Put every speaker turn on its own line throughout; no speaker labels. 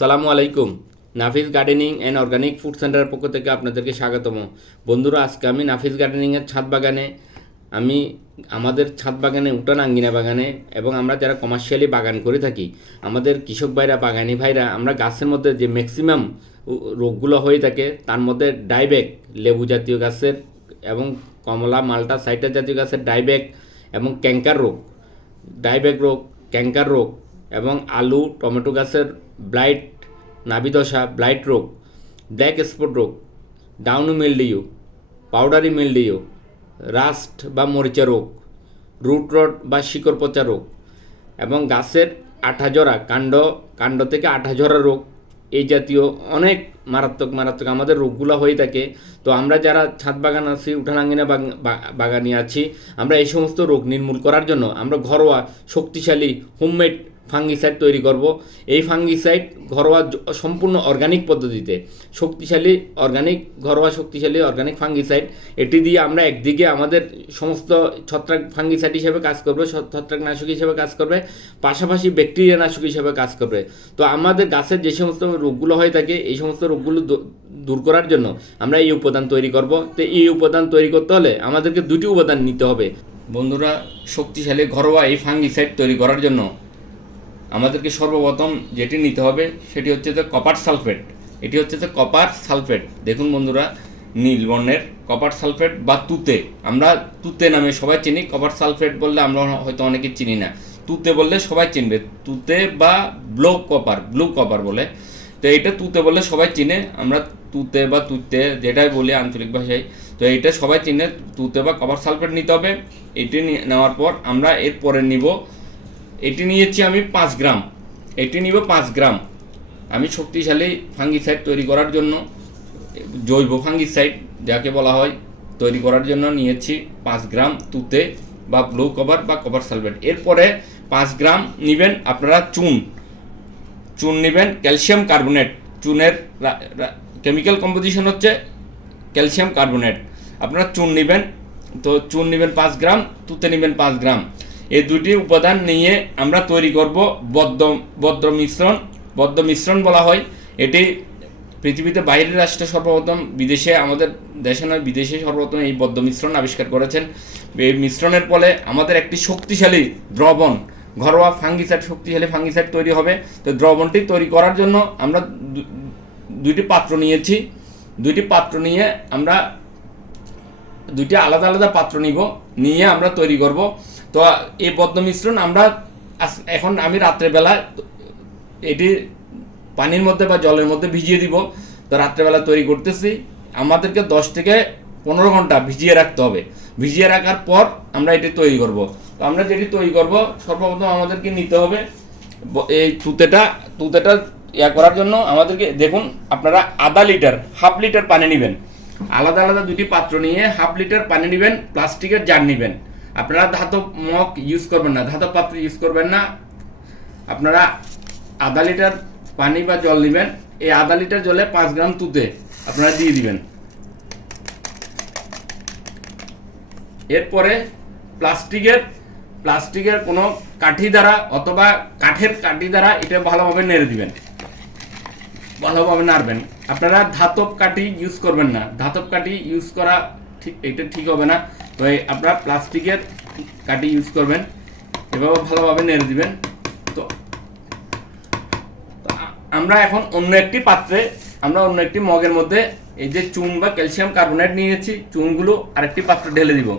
সালামু আলাইকুম। Nafis gardening and organic food সেন্টারের পক্ষ থেকে আপনাদেরকে স্বাগতম। বন্ধুরা, আজকে আমি নাফিস গার্ডেনিংয়ের ছাদ বাগানে, আমি আমাদের ছাদ বাগানে, উঠান আঙ্গিনা বাগানে এবং আমরা যারা কমার্শিয়ালি বাগান করে থাকি, আমাদের কৃষক ভাইরা, বাগানি ভাইরা, আমরা গাছের মধ্যে যে ম্যাক্সিমাম রোগগুলো হয়ে থাকে, তার মধ্যে ডাইব্যাক লেবু জাতীয় গাছের এবং কমলা, মালটা সাইটার জাতীয় গাছের ডাইব্যাক এবং ক্যাঙ্কার রোগ। ডাইব্যাক রোগ ক্যাঙ্কার রোগ এবং আলু, টমেটো গাছের ব্লাইট নাভিদশা ব্লাইট রোগ, ব্ল্যাক স্পট রোগ, downy mildew powdery mildew rust বা মরিচা রোগ, রুট রড বা শিকড় পচা রোগ এবং গাছের আঠা জরা কাণ্ড কাণ্ড থেকে আঠা ঝরা রোগ এই জাতীয় অনেক মারাত্মক মারাত্মক আমাদের রোগগুলো হয়ে থাকে। তো আমরা যারা ছাদ বাগান আছি, উঠানাঙ্গিনা বাগানি আছি, আমরা এই সমস্ত রোগ নির্মূল করার জন্য আমরা ঘরোয়া, শক্তিশালী, হোমমেড ফাঙ্গিসাইড তৈরি করব। এই ফাঙ্গিসাইড ঘরোয়া সম্পূর্ণ অর্গানিক পদ্ধতিতে। শক্তিশালী অর্গানিক ঘরোয়া শক্তিশালী অর্গানিক ফাঙ্গিসাইড এটি দিয়ে আমরা একদিকে আমাদের সমস্ত ছত্রাক ফাঙ্গিসাইড হিসেবে কাজ করবে ছত্রাকনাশক হিসেবে কাজ করবে, পাশাপাশি ব্যাকটেরিয়া নাশক হিসেবে কাজ করবে। তো আমাদের গাছের যে সমস্ত রোগগুলো হয়ে থাকে, এই সমস্ত রোগগুলো দূর করার জন্য আমরা এই উপাদান তৈরি করব। তো এই উপাদান তৈরি করতে হলে আমাদেরকে দুটি উপাদান নিতে হবে। বন্ধুরা, শক্তিশালী ঘরোয়া এই ফাঙ্গিসাইড তৈরি করার জন্য আমাদেরকে সর্বপ্রথম যেটি নিতে হবে সেটি হচ্ছে যে কপার সালফেট এটি হচ্ছে যে কপার সালফেট দেখুন বন্ধুরা, নীল বর্ণের কপার সালফেট বা তুতে। আমরা তুতে নামে সবাই চিনি। কপার সালফেট বললে আমরা হয়তো অনেকে চিনি না। তুতে বললে সবাই চিনবে। তুতে বা ব্লু কপার ব্লু কপার বলে। তো এটা তুতে বললে সবাই চিনে। আমরা তুতে বা তুতে যেটাই বলি আঞ্চলিক ভাষায়, তো এটা সবাই চিনে। তুতে বা কপার সালফেট নিতে হবে। এটি নেওয়ার পর আমরা এরপরে নিব। এটি নিয়েছি আমি পাঁচ গ্রাম। এটি নিব পাঁচ গ্রাম। আমি শক্তিশালী ফাঙ্গিসাইড তৈরি করার জন্য, জৈব ফাঙ্গিসাইড যাকে বলা হয়, তৈরি করার জন্য নিয়েছি পাঁচ গ্রাম তুতে বা ব্লু কভার বা কভার সালফেট এরপরে পাঁচ গ্রাম নেবেন আপনারা চুন। চুন নেবেন ক্যালসিয়াম কার্বোনেট চুনের কেমিক্যাল কম্পোজিশন হচ্ছে ক্যালসিয়াম কার্বোনেট আপনারা চুন নেবেন, তো চুন নেবেন পাঁচ গ্রাম, তুতে নেবেন পাঁচ গ্রাম। এই দুটি উপাদান নিয়ে আমরা তৈরি করব বদ্ধ বদ্ধ মিশ্রণ। বদ্ধ মিশ্রণ বলা হয়। এটি পৃথিবীতে বাইরের রাষ্ট্রে সর্বপ্রথম, বিদেশে, আমাদের দেশে নয়, বিদেশে সর্বপ্রথম এই বদ্ধ মিশ্রণ আবিষ্কার করেছেন। এই মিশ্রণের ফলে আমাদের একটি শক্তিশালী দ্রবণ, ঘরোয়া ফাঙ্গিসাইড, শক্তিশালী ফাঙ্গিসাইড তৈরি হবে। তো দ্রবণটি তৈরি করার জন্য আমরা দুইটি পাত্র নিয়েছি। দুইটি পাত্র নিয়ে আমরা দুইটি আলাদা আলাদা পাত্র নিব, নিয়ে আমরা তৈরি করব। তো এই বদ্ধ মিশ্রণ আমরা এখন আমি রাত্রেবেলা এটি পানির মধ্যে বা জলের মধ্যে ভিজিয়ে দিব। তো রাত্রেবেলা তৈরি করতেছি। আমাদেরকে দশ থেকে পনেরো ঘণ্টা ভিজিয়ে রাখতে হবে। ভিজিয়ে রাখার পর আমরা এটি তৈরি করব। তো আমরা যেটি তৈরি করব, সর্বপ্রথম আমাদেরকে নিতে হবে এই তুতেটা। তুতেটা ইয়া করার জন্য আমাদেরকে, দেখুন, আপনারা আধা লিটার, হাফ লিটার পানি নেবেন। আলাদা আলাদা দুটি পাত্র নিয়ে হাফ লিটার পানি নেবেন, প্লাস্টিকের জার নেবেন। আপনারা ধাতব মগ ইউজ করবেন না, ধাতব পাত্র ইউজ করবেন না। আপনারা আধা লিটার পানি বা জল নেবেন এই আধা লিটার জলে পাঁচ গ্রাম তুতে আপনারা দিয়ে দিবেন। এরপরে প্লাস্টিকের প্লাস্টিকের কোনো কাঠি দ্বারা অথবা কাঠের কাঠি দ্বারা এটা ভালোভাবে নেড়ে দিবেন। ভালোভাবে নাড়বেন। আপনারা ধাতব কাঠি ইউজ করবেন না। ধাতব কাঠি ইউজ করা ঠিক এটা ঠিক হবে না। তো আপনারা প্লাস্টিকের কাঠি ইউজ করবেন, এভাবে ভালোভাবে নেড়ে দিবেন। তো আমরা এখন অন্য একটি পাত্রে, আমরা অন্য একটি মগের মধ্যে এই যে চুন বা ক্যালসিয়াম কার্বনেট নিয়েছি, চুনগুলো আরেকটি পাত্রে ঢেলে দিব।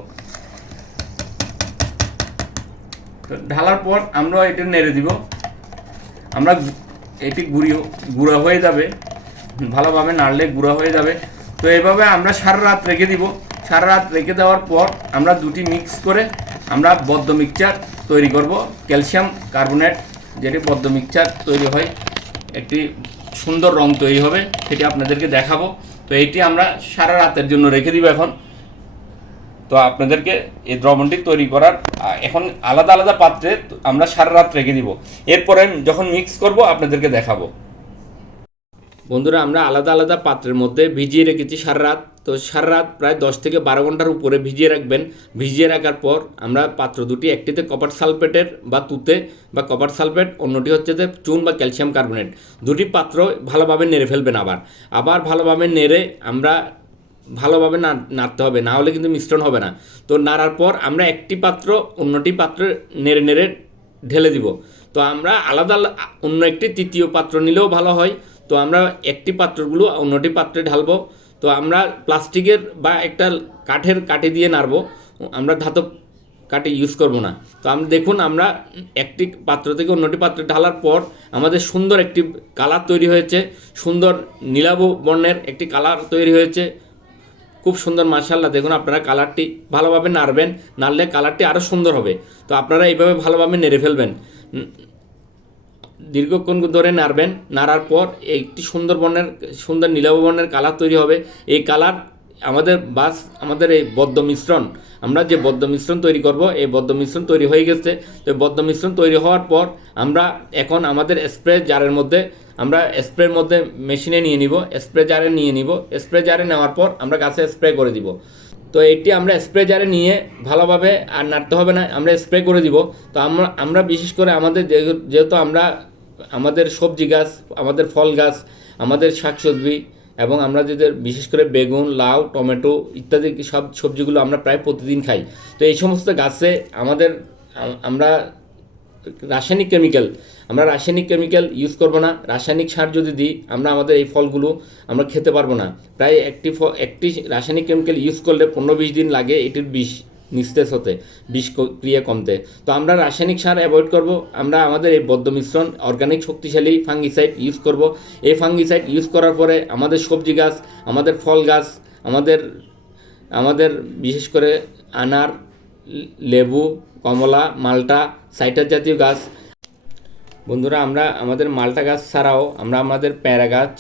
তো ঢালার পর আমরা এটা নেড়ে দিব। আমরা এটি গুঁড়ি, গুঁড়া হয়ে যাবে। ভালোভাবে নাড়লে গুঁড়া হয়ে যাবে। তো এইভাবে আমরা সারা রাত রেখে দিব। সারা রাত রেখে দেওয়ার পর আমরা দুটি মিক্স করে আমরা বদ্ধ মিক্সচার তৈরি করব। ক্যালসিয়াম কার্বনেট, যেটি বদ্ধ মিক্সচার তৈরি হয়, একটি সুন্দর রং তৈরি হবে, সেটি আপনাদেরকে দেখাবো। তো এইটি আমরা সারা রাতের জন্য রেখে দিব এখন। তো আপনাদেরকে এই দ্রবণটি তৈরি করার এখন আলাদা আলাদা পাত্রে আমরা সারা রাত রেখে দিব। এরপরে যখন মিক্স করব, আপনাদেরকে দেখাবো। বন্ধুরা, আমরা আলাদা আলাদা পাত্রের মধ্যে ভিজিয়ে রেখেছি সারা রাত। তো সারা রাত প্রায় দশ থেকে বারো ঘণ্টার উপরে ভিজিয়ে রাখবেন। ভিজিয়ে রাখার পর আমরা পাত্র দুটি, একটিতে কপার সালফেটের বা তুতে বা কপার সালফেট অন্যটি হচ্ছে যে চুন বা ক্যালসিয়াম কার্বনেট দুটি পাত্র ভালোভাবে নেড়ে ফেলবেন আবার। আবার ভালোভাবে নেড়ে আমরা ভালোভাবে না নাড়তে হবে, না হলে কিন্তু মিশ্রণ হবে না। তো নাড়ার পর আমরা একটি পাত্র, অন্যটি পাত্রে নেড়ে নেড়ে ঢেলে দিব। তো আমরা আলাদা আলা- অন্য একটি তৃতীয় পাত্র নিলেও ভালো হয়। তো আমরা একটি পাত্রগুলো অন্যটি পাত্রে ঢালবো। তো আমরা প্লাস্টিকের বা একটা কাঠের কাঠি দিয়ে নাড়বো। আমরা ধাতব কাঠি ইউজ করব না। তো আমরা দেখুন আমরা একটি পাত্র থেকে অন্যটি পাত্রে ঢালার পর আমাদের সুন্দর একটি কালার তৈরি হয়েছে। সুন্দর নীলাভ বর্ণের একটি কালার তৈরি হয়েছে। খুব সুন্দর মার্শাল্লাহ দেখুন আপনারা কালারটি ভালোভাবে নাড়বেন। নাড়লে কালারটি আরও সুন্দর হবে। তো আপনারা এইভাবে ভালোভাবে নেড়ে ফেলবেন। দীর্ঘক্ষণ ধরে নাড়বেন। নাড়ার পর একটি সুন্দর বর্ণের, সুন্দর নীলাভ বর্ণের কালার তৈরি হবে। এই কালার আমাদের বাস, আমাদের এই বদ্ধ মিশ্রণ, আমরা যে বদ্ধ মিশ্রণ তৈরি করব, এই বদ্ধ মিশ্রণ তৈরি হয়ে গেছে। তো বদ্ধ মিশ্রণ তৈরি হওয়ার পর আমরা এখন আমাদের স্প্রে জারের মধ্যে, আমরা স্প্রের মধ্যে মেশিনে নিয়ে নিব, স্প্রে জারে নিয়ে নিব। স্প্রে জারে নেওয়ার পর আমরা গাছে স্প্রে করে দিব। তো এটি আমরা স্প্রে জারে নিয়ে ভালোভাবে আর নাড়তে হবে না, আমরা স্প্রে করে দিব। তো আমরা আমরা বিশেষ করে আমাদের যেহেতু- আমরা আমাদের সবজি গাছ, আমাদের ফল গাছ, আমাদের শাকসবজি এবং আমরা যেদের বিশেষ করে বেগুন, লাউ, টমেটো ইত্যাদি সব সবজিগুলো আমরা প্রায় প্রতিদিন খাই। তো এই সমস্ত গাছে আমাদের আমরা রাসায়নিক কেমিক্যাল আমরা রাসায়নিক কেমিক্যাল ইউজ করব না। রাসায়নিক সার যদি দিই, আমরা আমাদের এই ফলগুলো আমরা খেতে পারব না। প্রায় একটি ফ একটি রাসায়নিক কেমিক্যাল ইউজ করলে পনেরো বিশ দিন লাগে এটির বিষ নিস্তেজ হতে, বিষ ক্রিয়া কমতে। তো আমরা রাসায়নিক সার অ্যাভয়েড করব। আমরা আমাদের এই বদ্ধ মিশ্রণ অর্গানিক শক্তিশালী ফাঙ্গিসাইড ইউজ করব। এই ফাঙ্গিসাইড ইউজ করার পরে আমাদের সবজি গাছ, আমাদের ফল গাছ, আমাদের আমাদের বিশেষ করে আনার লেবু কমলা, মালটা, সাইটার জাতীয় গাছ। বন্ধুরা, আমরা আমাদের মালটা গাছ ছাড়াও আমরা আমাদের প্যারা গাছ,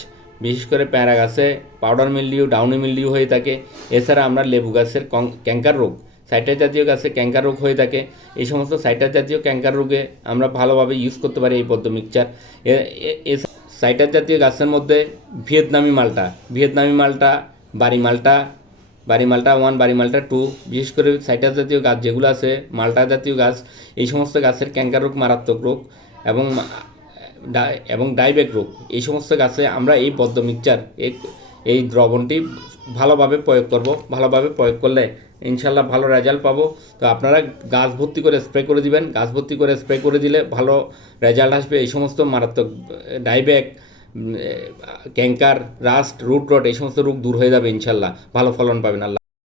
বিশেষ করে প্যারা গাছে পাউডার মিল্ডিউ ডাউনি মিল্ডিউ হয়ে থাকে। এছাড়া আমরা লেবু গাছের ক্যাঙ্কার রোগ, সাইটার জাতীয় গাছে ক্যাঙ্কার রোগ হয়ে থাকে। এই সমস্ত সাইটার জাতীয় ক্যাঙ্কার রোগে আমরা ভালোভাবে ইউজ করতে পারি এই পদ্ম মিক্সচার। সাইটার জাতীয় গাছের মধ্যে ভিয়েতনামি মালটা ভিয়েতনামি মালটা বাড়ি মালটা বাড়ি মালটা ওয়ান বাড়ি মালটা টু বিশেষ করে সাইটার জাতীয় গাছ যেগুলো আছে, মালটা জাতীয় গাছ, এই সমস্ত গাছের ক্যাঙ্কার রোগ মারাত্মক রোগ এবং এবং ডাইবেক রোগ। এই সমস্ত গাছে আমরা এই পদ্ম মিক্সচার, এই দ্রবণটি ভালোভাবে প্রয়োগ করব, ভালোভাবে প্রয়োগ করলে ইনশাল্লাহ ভালো রেজাল্ট পাবো। তো আপনারা গাছ ভর্তি করে স্প্রে করে দিবেন, গাছ ভর্তি করে স্প্রে করে দিলে ভালো রেজাল্ট আসবে। এই সমস্ত মারাত্মক dieback canker rust, root rot, এই সমস্ত রোগ দূর হয়ে যাবে ইনশাল্লাহ। ভালো ফলন পাবেন, আল্লাহ